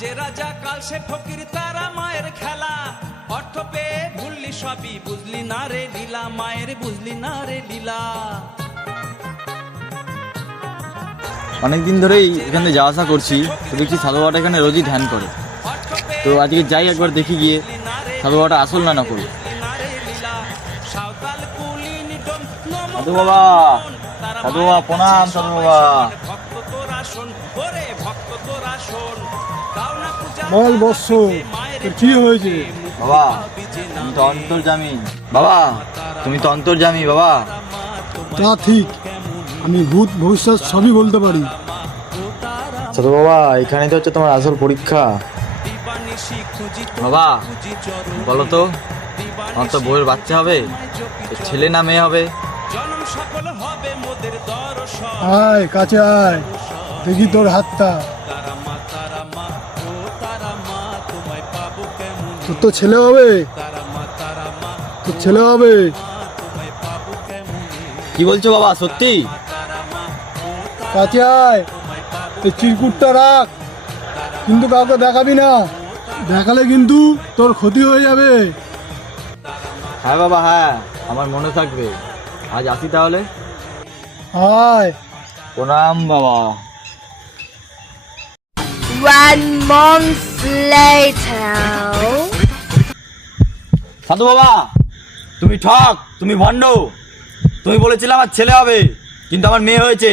যে রাজা কাল সে ফকির তারা মায়ের খেলা, অর্থ পেয়ে ভুললি সবই বুঝলি না রে লীলা, মায়ের বুঝলি না রে লীলা। অনেকদিন ধরেই এখানে যাওয়া আসা করছি, তো দেখছি সাধু বাবাটা এখানে রোজই ধ্যান করে। তো আজকে যাই একবার দেখি গিয়ে সাধু বাবাটা আসল না নকল। সাধু বাবা, সাধু বাবা প্রণাম। সাধু বাবা বল বৎস, তোর কি হয়েছে? বাবা তুমি তো অন্তর্যামী। বাবা তুমি তো অন্তর্যামী বাবা। তা ঠিক, আমি ভূত ভবিষ্যৎ সবই বলতে পারি। সাধু বাবা এখানে তো হচ্ছে তোমার আসল পরীক্ষা। বাবা বলো তো, আমার তো বউয়ের বাচ্চা হবে, ছেলে না মেয়ে হবে? আয় কাছে আয়, দেখি তোর হাতটা। তোর তো ছেলে হবে, তোর ছেলে হবে। কি বলছো বাবা, সত্যি? কাছে আয়, এই চিরকুটটা রাখ, কিন্তু কাউকে দেখাবি না, দেখালে কিন্তু তোর ক্ষতি হয়ে যাবে। হ্যাঁ বাবা হ্যাঁ, আমার মনে থাকবে। আজ আসি তাহলে। আয়। প্রণাম বাবা। 1 month later. সাধু বাবা তুমি ঠক, তুমি ভণ্ড। তুমি বলেছিলে আমার ছেলে হবে, কিন্তু আমার মেয়ে হয়েছে।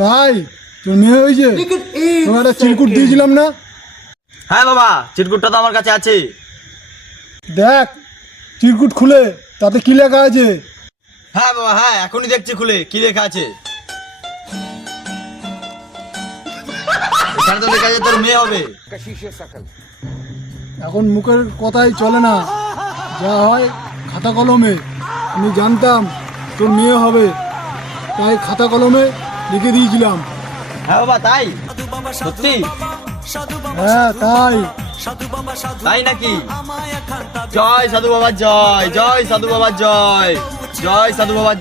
তাই তোর মেয়ে হয়েছে? তোর একটা চিরকুট দিয়েছিলাম না? হ্যাঁ বাবা, চিরকুটটা তো আমার কাছে আছে। দেখ চিরকুট খুলে তাতে কি লেখা আছে। হ্যাঁ বাবা হ্যাঁ, এখনই দেখছি খুলে কি লেখা আছে। এখানে তো লেখা আছে তোর মেয়ে হবে। এখন মুখের কথাই চলে না, যা হয় খাতা কলমে। আমি জানতাম তোর মেয়ে হবে, তাই খাতা কলমে লিখে দিয়েছিলাম। হ্যাঁ বাবা তাই? সত্যি? হ্যাঁ তাই। তাই নাকি? জয় সাধু বাবা জয়, জয় সাধু বাবা জয়, জয় সাধু বাবা।